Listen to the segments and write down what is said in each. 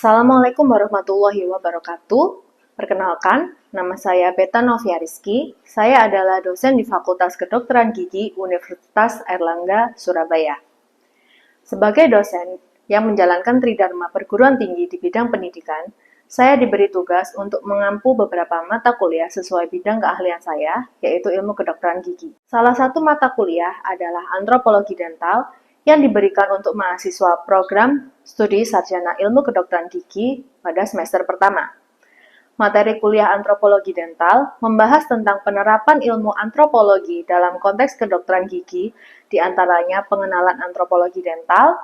Assalamualaikum warahmatullahi wabarakatuh. Perkenalkan, nama saya Beta Novia Rizky. Saya adalah dosen di Fakultas Kedokteran Gigi Universitas Airlangga, Surabaya. Sebagai dosen yang menjalankan Tridharma Perguruan Tinggi di bidang pendidikan, saya diberi tugas untuk mengampu beberapa mata kuliah sesuai bidang keahlian saya, yaitu ilmu kedokteran gigi. Salah satu mata kuliah adalah antropologi dental yang diberikan untuk mahasiswa program studi sarjana ilmu kedokteran gigi pada semester pertama. Materi kuliah antropologi dental membahas tentang penerapan ilmu antropologi dalam konteks kedokteran gigi, diantaranya pengenalan antropologi dental,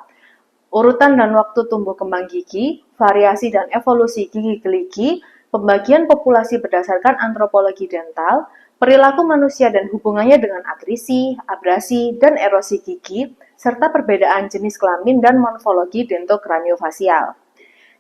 urutan dan waktu tumbuh kembang gigi, variasi dan evolusi gigi geligi, pembagian populasi berdasarkan antropologi dental, perilaku manusia dan hubungannya dengan atrisi, abrasi, dan erosi gigi, serta perbedaan jenis kelamin dan morfologi dentokraniofacial.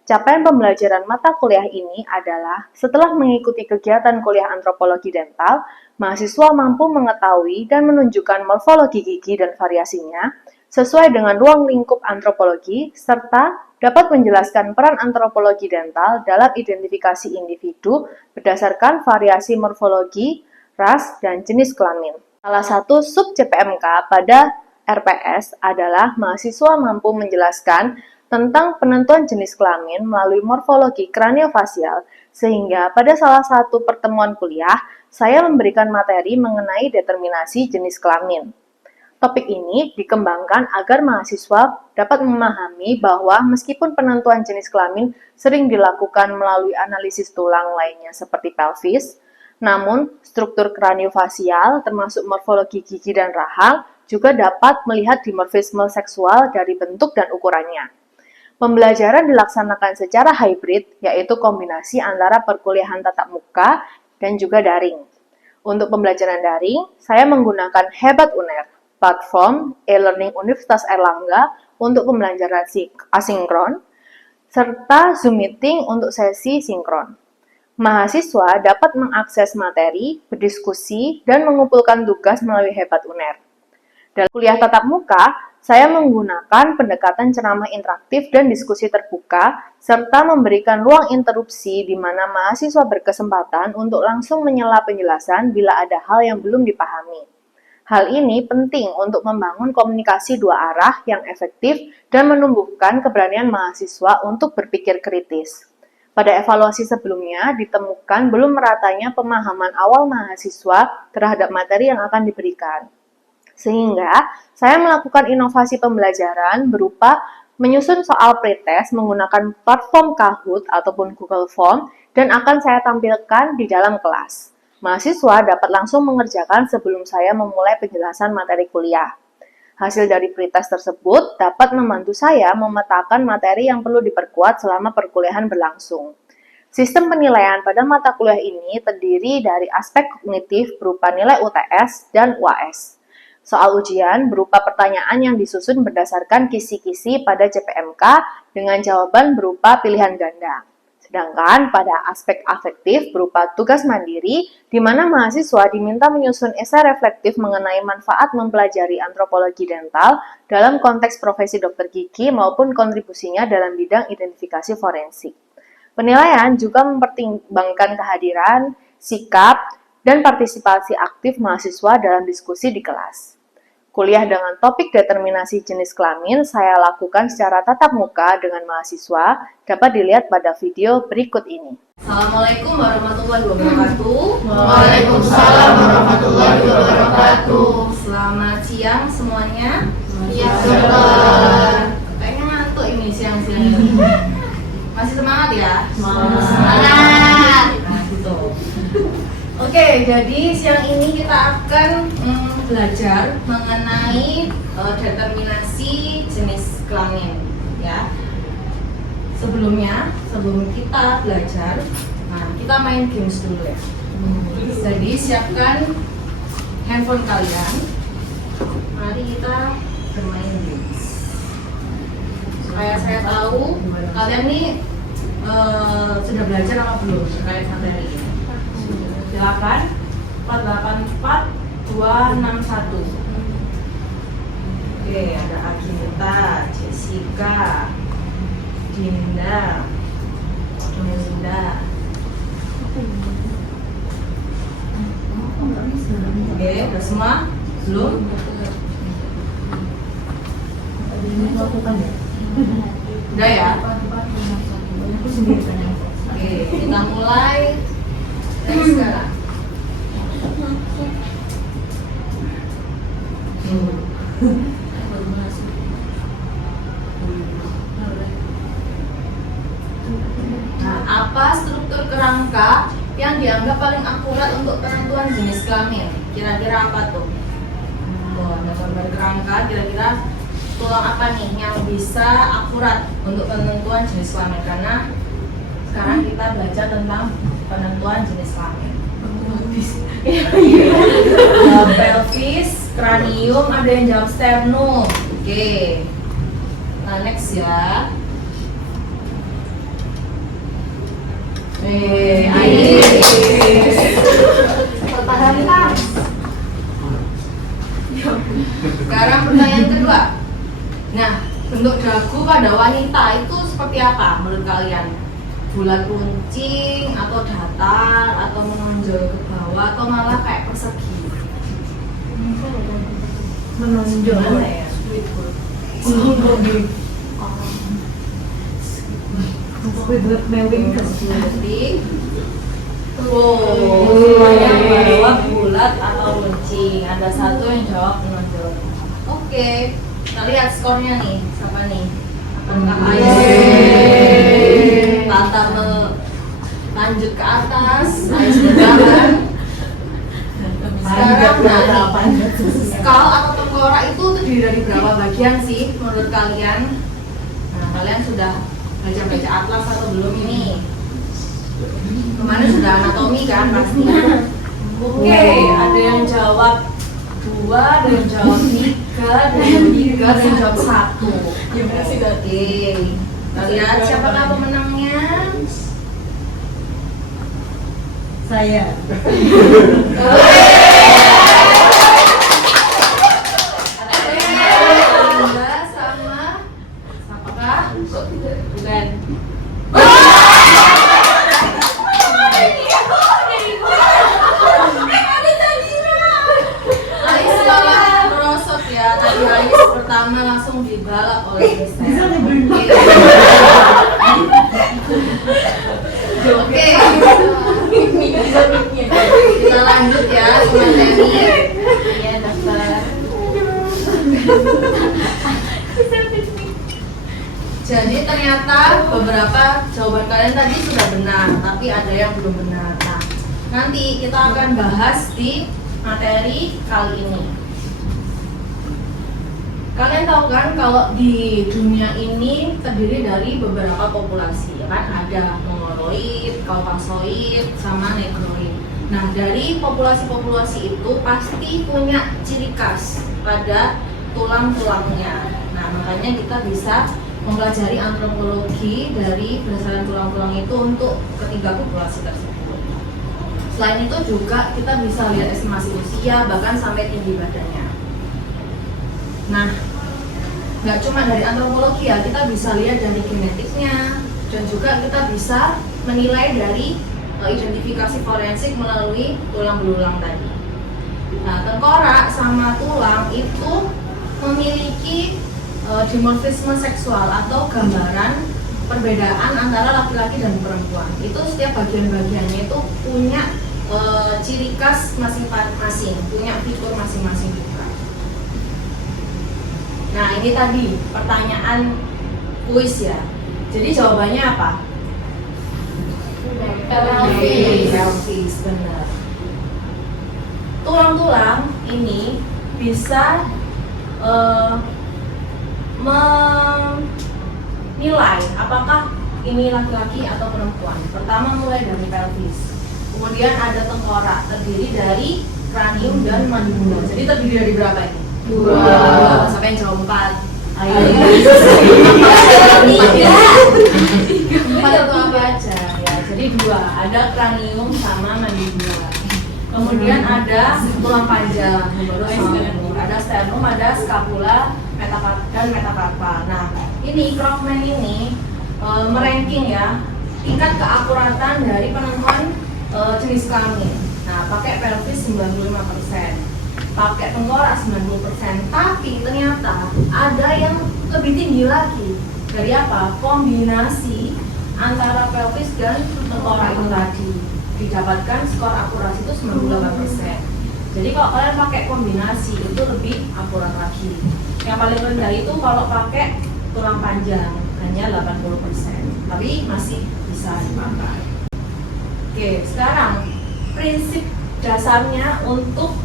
Capaian pembelajaran mata kuliah ini adalah setelah mengikuti kegiatan kuliah antropologi dental, mahasiswa mampu mengetahui dan menunjukkan morfologi gigi dan variasinya sesuai dengan ruang lingkup antropologi, serta dapat menjelaskan peran antropologi dental dalam identifikasi individu berdasarkan variasi morfologi, ras, dan jenis kelamin. Salah satu sub CPMK pada RPS adalah mahasiswa mampu menjelaskan tentang penentuan jenis kelamin melalui morfologi kraniofacial, sehingga pada salah satu pertemuan kuliah, saya memberikan materi mengenai determinasi jenis kelamin. Topik ini dikembangkan agar mahasiswa dapat memahami bahwa meskipun penentuan jenis kelamin sering dilakukan melalui analisis tulang lainnya seperti pelvis, namun struktur kraniofacial termasuk morfologi gigi dan rahang juga dapat melihat dimorfisme seksual dari bentuk dan ukurannya. Pembelajaran dilaksanakan secara hybrid, yaitu kombinasi antara perkuliahan tatap muka dan juga daring. Untuk pembelajaran daring, saya menggunakan Hebat Uner, platform e-learning Universitas Airlangga untuk pembelajaran asinkron, serta Zoom Meeting untuk sesi sinkron. Mahasiswa dapat mengakses materi, berdiskusi, dan mengumpulkan tugas melalui Hebat Uner. Dalam kuliah tatap muka, saya menggunakan pendekatan ceramah interaktif dan diskusi terbuka, serta memberikan ruang interupsi di mana mahasiswa berkesempatan untuk langsung menyela penjelasan bila ada hal yang belum dipahami. Hal ini penting untuk membangun komunikasi dua arah yang efektif dan menumbuhkan keberanian mahasiswa untuk berpikir kritis. Pada evaluasi sebelumnya, ditemukan belum meratanya pemahaman awal mahasiswa terhadap materi yang akan diberikan. Sehingga, saya melakukan inovasi pembelajaran berupa menyusun soal pretest menggunakan platform Kahoot ataupun Google Form dan akan saya tampilkan di dalam kelas. Mahasiswa dapat langsung mengerjakan sebelum saya memulai penjelasan materi kuliah. Hasil dari pretest tersebut dapat membantu saya memetakan materi yang perlu diperkuat selama perkuliahan berlangsung. Sistem penilaian pada mata kuliah ini terdiri dari aspek kognitif berupa nilai UTS dan UAS. Soal ujian berupa pertanyaan yang disusun berdasarkan kisi-kisi pada CPMK dengan jawaban berupa pilihan ganda. Sedangkan pada aspek afektif berupa tugas mandiri, di mana mahasiswa diminta menyusun esai reflektif mengenai manfaat mempelajari antropologi dental dalam konteks profesi dokter gigi maupun kontribusinya dalam bidang identifikasi forensik. Penilaian juga mempertimbangkan kehadiran, sikap, dan partisipasi aktif mahasiswa dalam diskusi di kelas. Kuliah dengan topik determinasi jenis kelamin saya lakukan secara tatap muka dengan mahasiswa dapat dilihat pada video berikut ini. Assalamualaikum warahmatullahi wabarakatuh. Waalaikumsalam warahmatullahi wabarakatuh. Selamat siang semuanya. Iya, dokter. Kayaknya ngantuk ini siang-siang ini. Masih semangat ya? Semangat. Nah, gitu. Oke, jadi siang ini kita akan belajar mengenai determinasi jenis kelamin, ya. Sebelum kita belajar, kita main games dulu ya. Jadi siapkan handphone kalian. Mari kita bermain games. Supaya saya tahu kalian nih sudah belajar apa belum terkait materi ini. Silakan 484261. Oke, ada Aginta, Jessica, Dinda, Sudah. Oke, udah semua? Belum? Udah ya? Oke, kita mulai dari sekarang. Nah, apa struktur kerangka yang dianggap paling akurat untuk penentuan jenis kelamin? Kira-kira apa tuh? Ada gambar kerangka, kira-kira tulang apa nih yang bisa akurat untuk penentuan jenis kelamin? Karena sekarang kita belajar tentang penentuan jenis kelamin. Pelvis, kranium, ada yang jawab sternum. Oke. Nah, next ya. Sekarang pertanyaan kedua. Nah, bentuk dagu pada wanita itu seperti apa menurut kalian? Bulat runcing atau datar atau menonjol ke bawah atau malah kayak persegi? Menonjol ya? Squidward mewing Berarti semuanya jawab bulat atau runcing. Ada satu yang jawab menonjol. Oke, kita lihat skornya nih. Siapa nih? Apakah Ais Tata lanjut ke atas? Ais berjalan. Sekarang skal atau tengkorak itu terdiri dari berapa bagian sih menurut kalian? Nah, kalian sudah baca atlas atau belum ini? Kemarin sudah anatomi kan pasti. Oke, ada yang jawab 2, ada yang jawab 3, ada yang 3, ada yang jawab 1. Oke, kita lihat siapakah pemenangnya? saya. Anda sama siapakah? Bukan. Ais malah merosot ya. Tadi Ais pertama langsung dibalap oleh Michelle. Oke. Kita lanjut ya ke materi. Iya, dokter. Jadi ternyata beberapa jawaban kalian tadi sudah benar, tapi ada yang belum benar. Nah, nanti kita akan bahas di materi kali ini. Kalian tahu kan kalau di dunia ini terdiri dari beberapa populasi, ya kan? Ada mongoloid, kaukasoid, sama negroid. Nah, dari populasi-populasi itu pasti punya ciri khas pada tulang-tulangnya. Nah, makanya kita bisa mempelajari antropologi dari berdasarkan tulang-tulang itu untuk ketiga populasi tersebut. Selain itu juga kita bisa lihat estimasi usia bahkan sampai tinggi badannya. Nah, nggak cuma dari antropologi ya, kita bisa lihat dari genetiknya dan juga kita bisa menilai dari identifikasi forensik melalui tulang belulang tadi. Nah, tengkorak sama tulang itu memiliki dimorfisme seksual atau gambaran perbedaan antara laki-laki dan perempuan. Itu setiap bagian-bagiannya itu punya ciri khas masing-masing, punya fitur masing-masing juga. Nah, ini tadi pertanyaan kuis ya. Jadi jawabannya apa? Pelvis, benar. Tulang-tulang ini bisa menilai apakah ini laki-laki atau perempuan. Pertama mulai dari pelvis, kemudian ada tengkorak terdiri dari kranium dan mandibula. Jadi terdiri dari berapa ini? 2. Sampai yang jawab 4. Ayo. 4 atau apa aja ya. Jadi 2, ada kranium sama mandibula. Kemudian ada tulang panjang, ada sternum, ada scapula, dan metacarpa. Nah, ini Krogman ini meranking ya tingkat keakuratan dari penentuan jenis kelamin. Nah, pakai pelvis 95%, pakai tengkorak 90%, tapi ternyata ada yang lebih tinggi lagi. Dari apa? Kombinasi antara pelvis dan tengkorak itu tadi. Didapatkan skor akurasi itu 98%. Jadi kalau kalian pakai kombinasi itu lebih akurat lagi. Yang paling rendah itu kalau pakai tulang panjang hanya 80%, tapi masih bisa dipakai. Oke, sekarang prinsip dasarnya untuk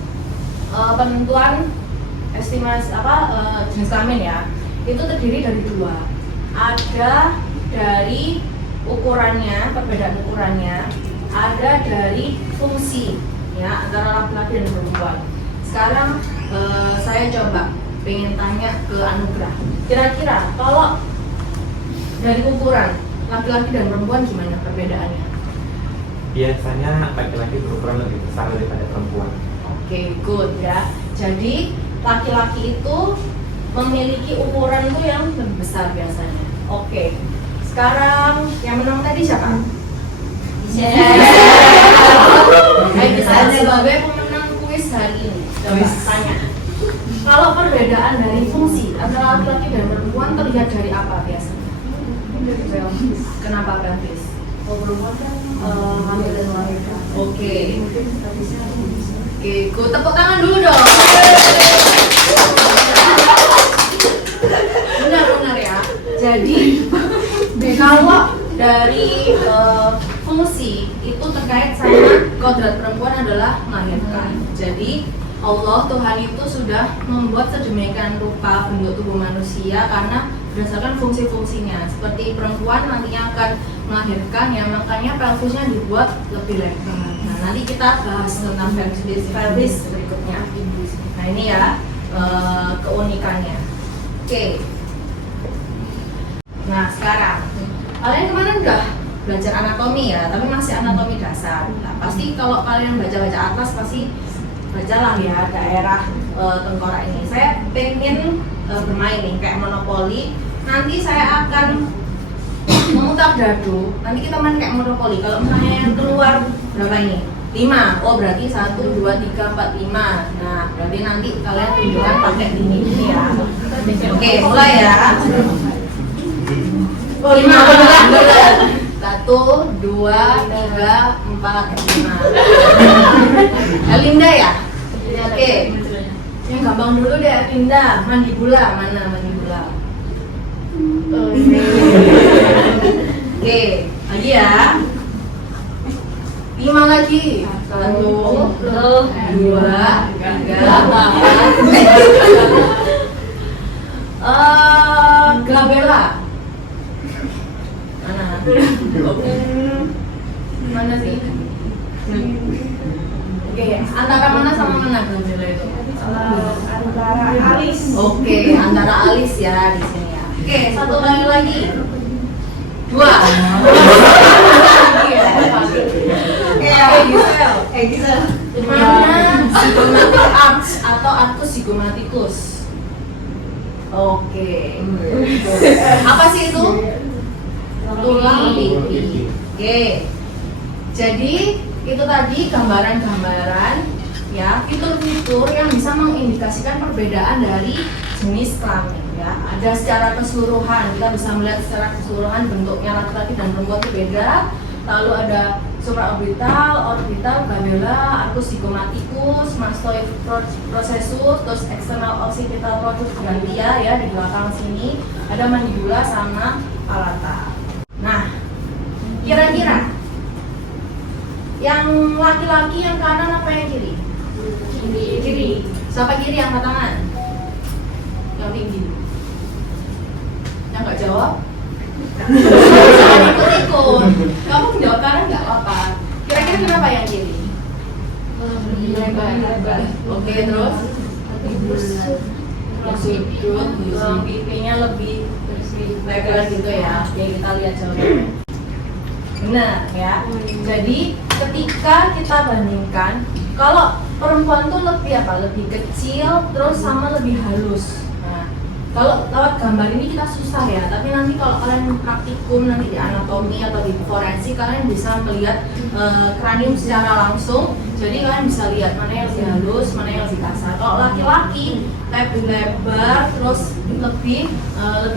penentuan estimasi jenis kelamin ya, itu terdiri dari dua. Ada dari ukurannya, perbedaan ukurannya, ada dari fungsi ya antara laki-laki dan perempuan. Sekarang saya coba pengen tanya ke Anugrah, kira-kira kalau dari ukuran laki-laki dan perempuan gimana perbedaannya? Biasanya laki-laki berukuran lebih besar daripada perempuan. Oke, good ya. Jadi laki-laki itu memiliki ukuran tuh yang lebih besar biasanya. Oke. Sekarang yang menang tadi siapa? Saya sebagai pemenang kuis hari ini. Coba tanya. Kalau perbedaan dari fungsi antara laki-laki dan perempuan terlihat dari apa biasanya? Dari pelvis. Kenapa pelvis? Oh, perempuan kan hamil dan melahirkan. Oke. Oke, gue tepuk tangan dulu dong. Benar-benar ya. Jadi kalau dari fungsi itu terkait sama kodrat perempuan adalah melahirkan. Jadi Allah Tuhan itu sudah membuat sedemikian rupa bentuk tubuh manusia karena berdasarkan fungsi-fungsinya. Seperti perempuan nantinya akan melahirkan ya, makanya pelvisnya dibuat lebih lebar. Nah, nanti kita bahas tentang pelvis berikutnya. Nah, ini ya keunikannya. Oke. Nah, sekarang kalian kemarin udah belajar anatomi ya, tapi masih anatomi dasar. Nah, pasti kalau kalian baca-baca atas pasti bacalah ya daerah tengkorak ini. Saya pengen bermain nih kayak monopoli. Nanti saya akan memutar dadu. Nanti kita main kayak monopoli. Kalau misalnya yang keluar berapa ini? 5. Oh, berarti 1, 2, 3, 4, 5. Nah, berarti nanti kalian tunjukkan pakai ini ya. Oke, mulai ya. Oh, 5. 1, 2, 3, 4, 5. Elinda ya? Oke. Yang gampang dulu deh Elinda. Mandibula, mana mandibula? Oke, lagi ya. 5 lagi. 1, 2, 3, 4. Glabella. Mana sih? Oke, antara mana sama mana glabella itu? Antara alis. Oke, antara alis ya di sini ya. Oke, satu kali lagi. 2. Gisel. Mana zygomatic arch atau arcus zygomaticus? Oke. Apa sih itu? Tulang pipi. Oke. Jadi itu tadi gambaran-gambaran ya, fitur-fitur yang bisa mengindikasikan perbedaan dari jenis kelamin ya. Ada secara keseluruhan, kita bisa melihat secara keseluruhan bentuknya laki-laki dan perempuan itu beda. Lalu ada supraorbital, orbital, glabella, arcus zygomaticus, mastoid processus, terus external occipital protuberancia ya di belakang sini. Ada mandibula sama palata. Nah, kira-kira yang laki-laki yang kanan apa yang kiri? Kiri. Siapa kiri yang angkat tangan? Yang tinggi. Yang nggak jawab? Jangan ikut-ikut. Kamu jawab kanan nggak apa-apa. Kira-kira kenapa yang kiri? Lebar. Oke, terus? Sudut pipinya lebih lebar gitu ya. Oke, kita lihat jawabannya. Benar ya. Jadi ketika kita bandingkan, kalau perempuan tuh lebih apa? Lebih kecil, terus sama lebih halus. Nah, Kalau lewat gambar ini kita susah ya, tapi nanti kalau kalian praktikum nanti di anatomi atau di forensik, kalian bisa melihat kranium secara langsung. Jadi kalian bisa lihat mana yang lebih halus, mana yang lebih kasar. Kalau laki-laki lebih lebar, terus lebih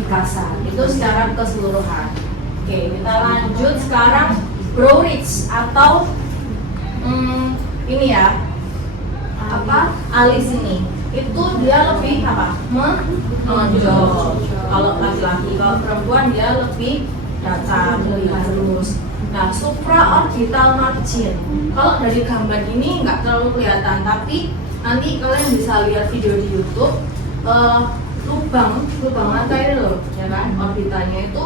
kasar. Itu secara keseluruhan. Oke, kita lanjut sekarang brow ridge atau ini ya, alis ini. Itu dia lebih menonjol kalau laki-laki. Kalau perempuan dia lebih datar, lebih halus. Nah, supraorbital margin, kalau dari gambar ini nggak terlalu kelihatan, tapi nanti kalian bisa lihat video di YouTube. Lubang mata ini loh, ya kan, orbitalnya itu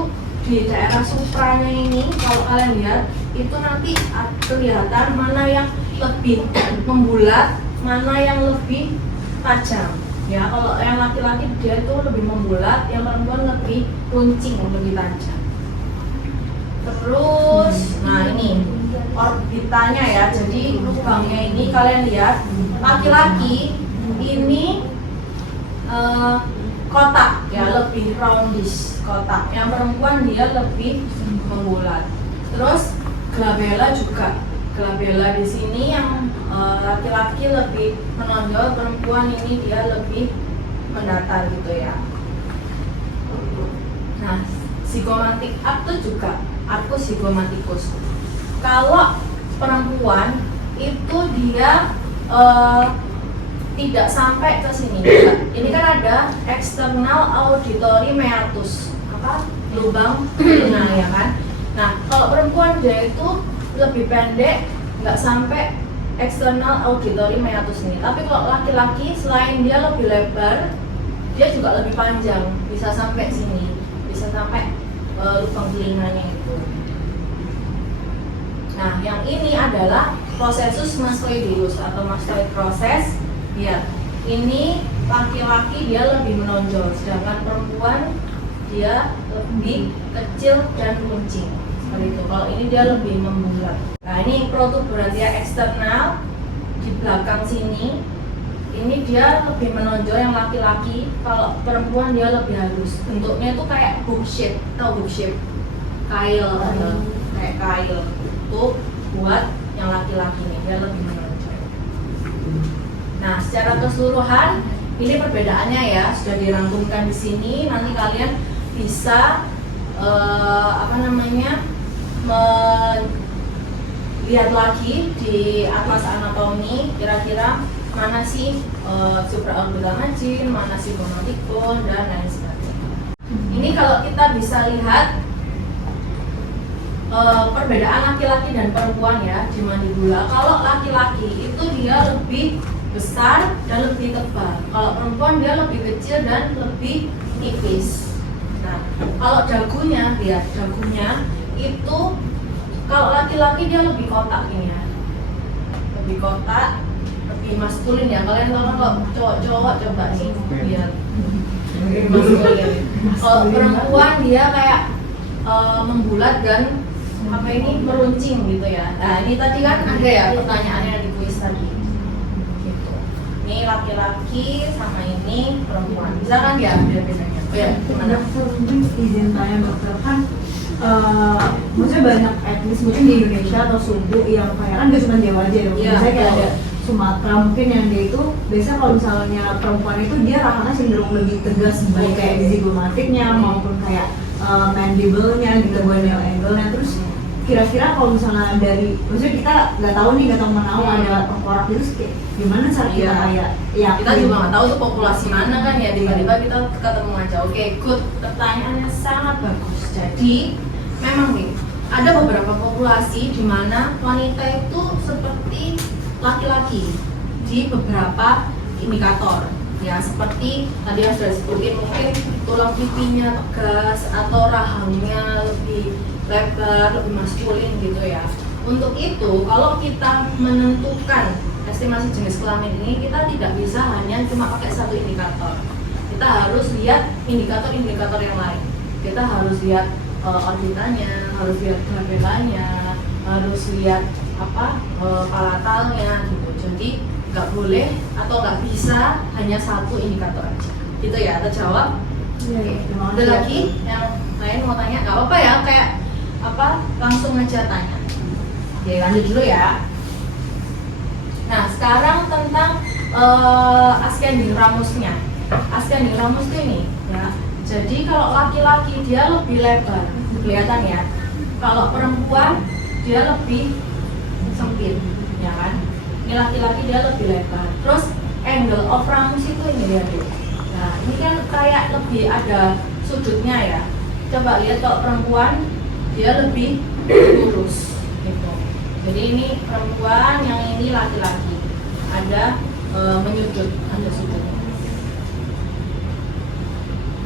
di daerah supranya ini. Kalau kalian lihat itu nanti kelihatan mana yang lebih membulat, mana yang lebih tajam. Ya, kalau yang laki-laki dia itu lebih membulat, yang perempuan lebih runcing, lebih tajam. Terus, nah ini orbitanya ya. Jadi lubangnya ini kalian lihat, laki-laki ini kotak ya, lebih roundish kotak. Yang perempuan dia lebih membulat. Terus glabella juga. Glabella di sini yang laki-laki lebih menonjol, perempuan ini dia lebih mendatar gitu ya. Nah, zygomatic arc itu juga arcus zygomaticus. Kalau perempuan itu dia tidak sampai ke sini. Ini kan ada external auditory meatus, lubang telinga ya kan. Nah, kalau perempuan dia itu lebih pendek, nggak sampai external auditory meatus ini. Tapi kalau laki-laki selain dia lebih lebar, dia juga lebih panjang, bisa sampai sini, bisa sampai lubang telinganya itu. Nah, yang ini adalah processus mastoideus atau mastoid proses. Lihat, ini laki-laki dia lebih menonjol, sedangkan perempuan dia lebih kecil dan runcing. Seperti itu. Kalau ini dia lebih membulat. Nah, ini protuberantia eksternal di belakang sini. Ini dia lebih menonjol yang laki-laki. Kalau perempuan dia lebih halus. Bentuknya itu kayak hook shape, atau hook shape, kail, kayak kail. Itu buat yang laki-laki ini dia lebih menonjol. Nah, secara keseluruhan ini perbedaannya ya sudah dirangkumkan di sini. Nanti kalian bisa melihat lagi di atlas anatomi kira-kira mana sih supraorbital margin, mana sih zygomatic bone, dan lain sebagainya. Ini kalau kita bisa lihat perbedaan laki-laki dan perempuan ya di mandibula. Kalau laki-laki itu dia lebih besar dan lebih tebal. Kalau perempuan dia lebih kecil dan lebih tipis. Nah, kalau dagunya, lihat dagunya itu kalau laki-laki dia lebih kotak ini ya, lebih kotak, lebih maskulin ya. Kalian tahu kalau cowok-cowok coba sih lihat lebih maskulin. Kalau perempuan dia kayak membulat dan meruncing gitu ya. Nah, ini tadi kan ada ya pertanyaannya di kuis tadi. Gitu. Ini laki-laki sama ini perempuan. Bisa kan ya beda-bedanya? Oh ya, gimana? Izin tanya dokter, kan maksudnya banyak etnis mungkin di Indonesia atau suku yang kayak kan gak cuma Jawa aja ya, misalnya kayak ada Sumatera mungkin yang dia itu biasanya kalau misalnya perempuan itu dia rahangnya cenderung lebih tegas baik kayak di zygomaticnya maupun kayak mandible-nya di guardian angle-nya. Terus kira-kira kalau misalnya dari, maksudnya kita nggak tahu menahu ada tengkorak itu kayak gimana cara kita kayak ya kita juga nggak tahu tuh populasi mana kan ya, tiba-tiba kita ketemu aja. Oke, good, pertanyaannya sangat bagus. Jadi memang nih ada beberapa populasi di mana wanita itu seperti laki-laki di beberapa indikator ya, seperti tadi yang sudah disebutin, mungkin tulang pipinya tegas atau rahangnya lebih lebar, lebih maskulin gitu ya. Untuk itu, kalau kita menentukan estimasi jenis kelamin ini, kita tidak bisa hanya cuma pakai satu indikator. Kita harus lihat indikator-indikator yang lain. Kita harus lihat orbitanya, harus lihat glabellanya, harus lihat palatalnya gitu. Jadi nggak boleh atau nggak bisa hanya satu indikator aja. Gitu ya, terjawab? Iya, Oke, terima ada kasih. lagi yang lain mau tanya? Gak apa-apa ya, kayak apa langsung aja tanya. Oke, lanjut dulu ya. Nah, sekarang tentang ascending ramusnya. Ascending ramus itu ini ya. Jadi kalau laki-laki dia lebih lebar, kelihatan ya. Kalau perempuan dia lebih sempit, ya kan? Ini laki-laki dia lebih lebar. Terus angle of ramus itu ini ya, Dek. Nah, ini kan kayak lebih ada sudutnya ya. Coba lihat kalau perempuan dia lebih lurus gitu. Jadi ini perempuan, yang ini laki-laki. Ada menyudut, ada sudutnya.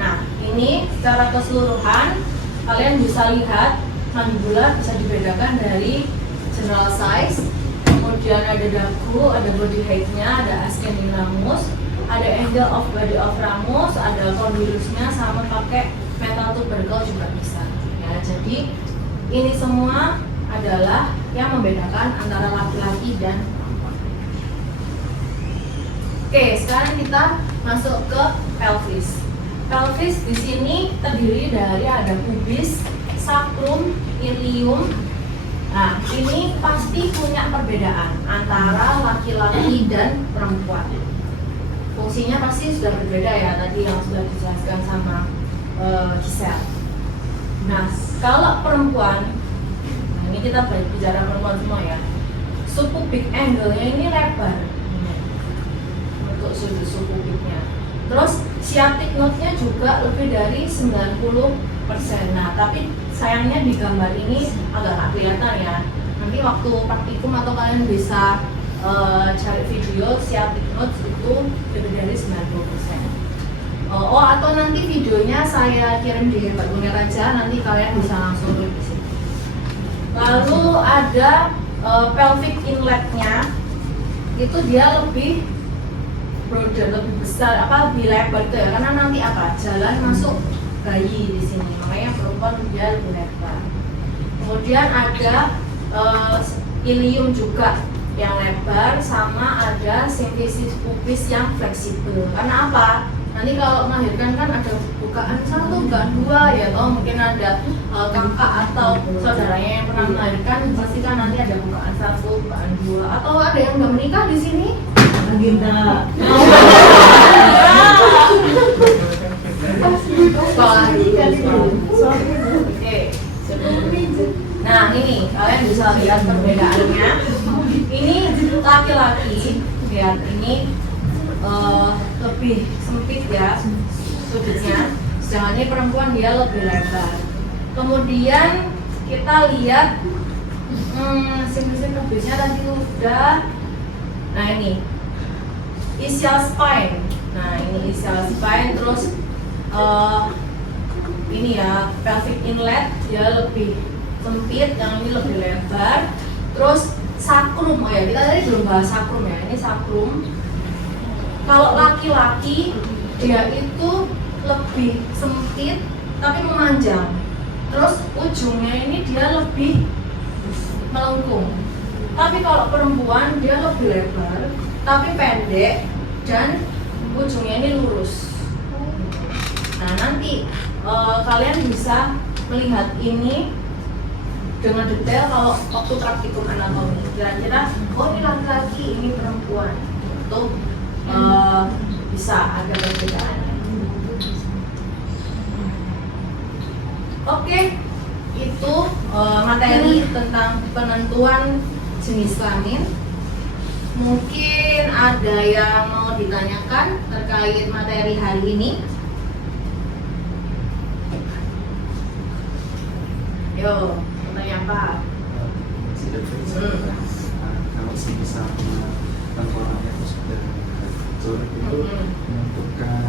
Nah, ini secara keseluruhan kalian bisa lihat mandibula bisa dibedakan dari general size, kemudian ada dagu, ada body height-nya, ada ascending ramus, ada angle of body of ramus, ada condylusnya, sama pakai metal tubercle juga bisa. Ya, jadi ini semua adalah yang membedakan antara laki-laki dan perempuan. Oke, sekarang kita masuk ke pelvis. Pelvis di sini terdiri dari ada pubis, sacrum, ilium. Nah, ini pasti punya perbedaan antara laki-laki dan perempuan. Fungsinya pasti sudah berbeda ya, tadi yang sudah dijelaskan sama Giselle. Nah, kalau perempuan, nah ini kita bicara perempuan semua ya. Subpubic angle-nya ini lebar untuk sudut subpubicnya. Terus sciatic node-nya juga lebih dari 90%. Nah, tapi sayangnya di gambar ini agak nggak kelihatan ya. Nanti waktu praktikum atau kalian bisa cari video sciatic node itu lebih dari 90%. Atau nanti videonya saya kirim di Pak Gunir aja, nanti kalian bisa langsung klik di sini. Lalu ada pelvic inlet-nya, itu dia lebih broader, lebih besar, lebih lebar gitu ya, karena nanti jalan masuk bayi di sini, makanya perempuan dia lebih lebar. Kemudian ada ilium juga yang lebar, sama ada symphysis pubis yang fleksibel. Karena apa? Nanti kalau melahirkan kan ada bukaan 1, bukaan 2 ya, atau mungkin ada kakak atau saudaranya yang pernah melahirkan, pasti kan nanti ada bukaan 1, bukaan 2, atau ada yang udah menikah di sini. Agenda. Oke. Nah, ini kalian bisa lihat perbedaannya. Ini laki-laki, lihat ini lebih sempit ya sudutnya, sedangkan ini perempuan dia lebih lebar. Kemudian kita lihat sim-sim pubisnya tadi udah. Nah, ini ischial spine. Nah, ini ischial spine. Terus ini ya pelvic inlet dia lebih sempit, yang ini lebih lebar. Terus sacrum, ya kita tadi belum bahas sacrum ya. Ini sacrum. Kalau laki-laki dia itu lebih sempit tapi memanjang. Terus ujungnya ini dia lebih melengkung. Tapi kalau perempuan dia lebih lebar tapi pendek dan ujungnya ini lurus. Nah, nanti kalian bisa melihat ini dengan detail kalau waktu praktikum anatomi. Kira-kira, oh ini laki-laki, ini perempuan. Itu bisa ada perbedaannya. Oke, itu materi tentang penentuan jenis kelamin. Mungkin ada yang mau ditanyakan terkait materi hari ini? Yo, tanya apa? Kalau misalnya tengkorak itu sudah hancur, itu menentukan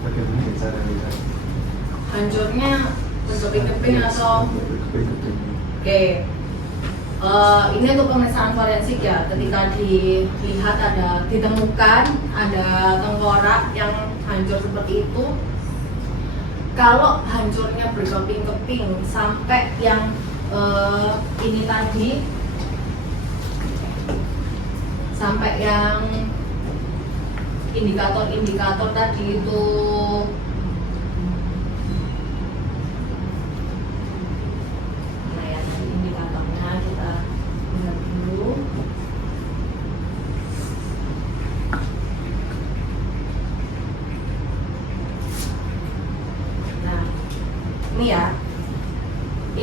bagaimana cara lihat Hancurnya berkeping-keping atau? berkeping-keping. Oke. Ini untuk pemeriksaan forensik ya. Ketika dilihat ditemukan ada tengkorak yang hancur seperti itu, kalau hancurnya berkeping-keping sampai yang ini tadi, sampai yang indikator-indikator tadi itu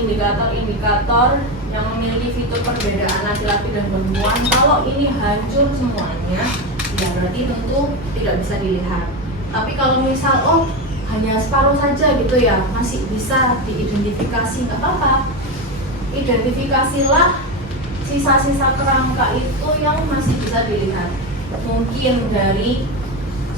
indikator-indikator yang memiliki fitur perbedaan laki-laki dan perempuan. Kalau ini hancur semuanya, ya berarti tentu tidak bisa dilihat. Tapi kalau misal hanya separuh saja gitu ya, masih bisa diidentifikasi, nggak apa-apa. Identifikasilah sisa-sisa kerangka itu yang masih bisa dilihat. Mungkin dari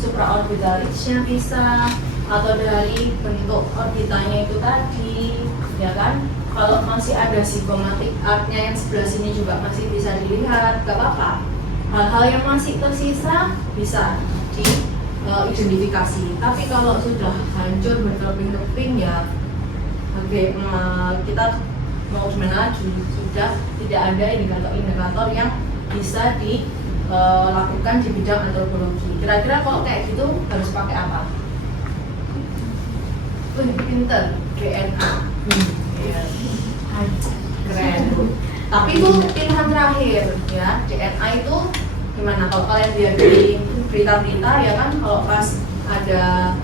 supraorbital ridge-nya bisa, atau dari bentuk orbitanya itu tadi, ya kan? Kalau masih ada ziggomatic arc-nya yang sebelah sini juga masih bisa dilihat, gak apa-apa. Hal-hal yang masih tersisa bisa diidentifikasi. Tapi kalau sudah hancur berkeping-keping ya, kita mau gimana lagi? Sudah tidak ada indikator-indikator yang bisa dilakukan di bidang antropologi. Kira-kira kalau kayak gitu harus pakai apa? Pinter, DNA. Ya. Keren. Tapi itu pilihan terakhir ya. DNA itu gimana? Kalau kalian lihat di berita-berita ya kan, kalau pas ada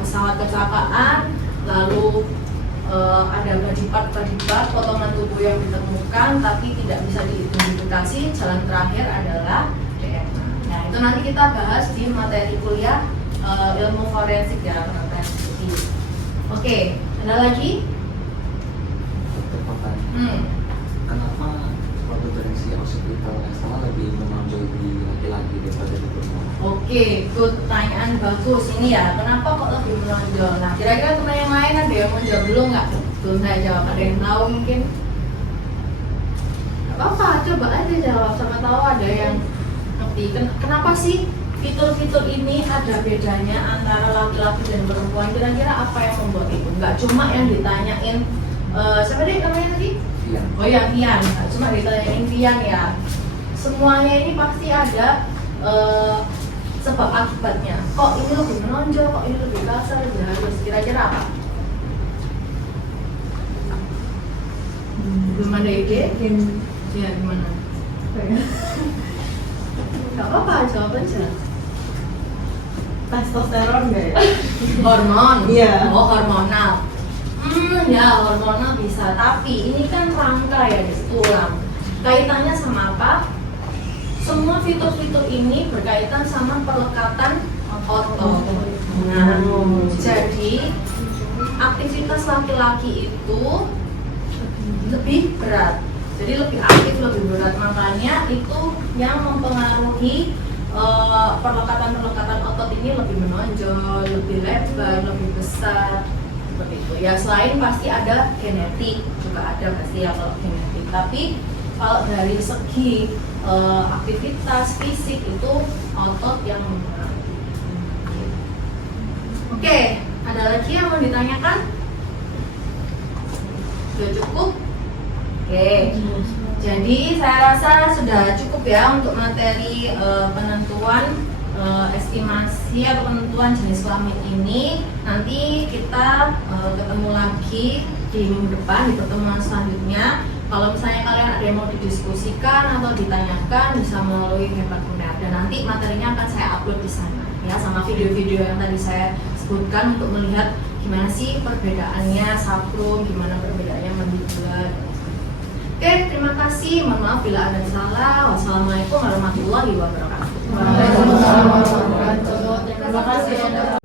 pesawat kecelakaan, lalu ada body-part potongan tubuh yang ditemukan tapi tidak bisa diidentifikasi, jalan terakhir adalah DNA. Nah itu nanti kita bahas di materi kuliah ilmu forensik ya, teman-teman. Oke, ada lagi? Kenapa waktu dari hospital eksternal lebih menonjol di laki-laki daripada di perempuan? Oke, good, pertanyaan bagus. Ini ya, kenapa kok lebih menonjol? Nah, kira-kira teman yang lain ada yang mau jawab dulu nggak? Belum saya jawab, ada yang tahu mungkin? Gak apa-apa, coba aja jawab, sama tahu ada yang ngerti. Kenapa sih fitur-fitur ini ada bedanya antara laki-laki dan perempuan? Kira-kira apa yang membuat itu? Nggak cuma yang ditanyain, siapa deh namanya tadi? Vian. Oh ya, Vian. Nggak cuma ditanyain Vian ya. Semuanya ini pasti ada sebab akibatnya. Kok ini lebih menonjol, kok ini lebih kasar, lebih halus. Kira-kira apa? Belum ada ide? Ya, gimana? Gak apa-apa, jawab aja. Testosteron nggak ya? Hormon? Iya. Oh, hormonal. Ya, hormonal bisa. Tapi ini kan rangka ya, di tulang. Kaitannya sama apa? Semua fitur-fitur ini berkaitan sama pelekatan otot. Nah, jadi aktivitas laki-laki itu lebih berat. Jadi lebih aktif, lebih berat. Makanya itu yang mempengaruhi perlekatan otot ini lebih menonjol, lebih lebar, lebih besar, seperti itu. Ya selain pasti ada genetik, juga ada pasti ya kalau genetik. Tapi kalau dari segi aktivitas fisik itu otot yang mempengaruhi. Oke, ada lagi yang mau ditanyakan? Sudah cukup? Oke. Jadi saya rasa sudah cukup ya untuk materi penentuan estimasi atau penentuan jenis kelamin ini. Nanti kita ketemu lagi di minggu depan di pertemuan selanjutnya. Kalau misalnya kalian ada yang mau didiskusikan atau ditanyakan bisa melalui Hepatkuner, dan nanti materinya akan saya upload di sana ya, sama video-video yang tadi saya sebutkan untuk melihat gimana sih perbedaannya saprum, gimana perbedaannya mandibular. Oke, terima kasih. Mohon maaf bila ada salah. Wassalamualaikum warahmatullahi wabarakatuh. Waalaikumsalam warahmatullahi wabarakatuh. Terima kasih.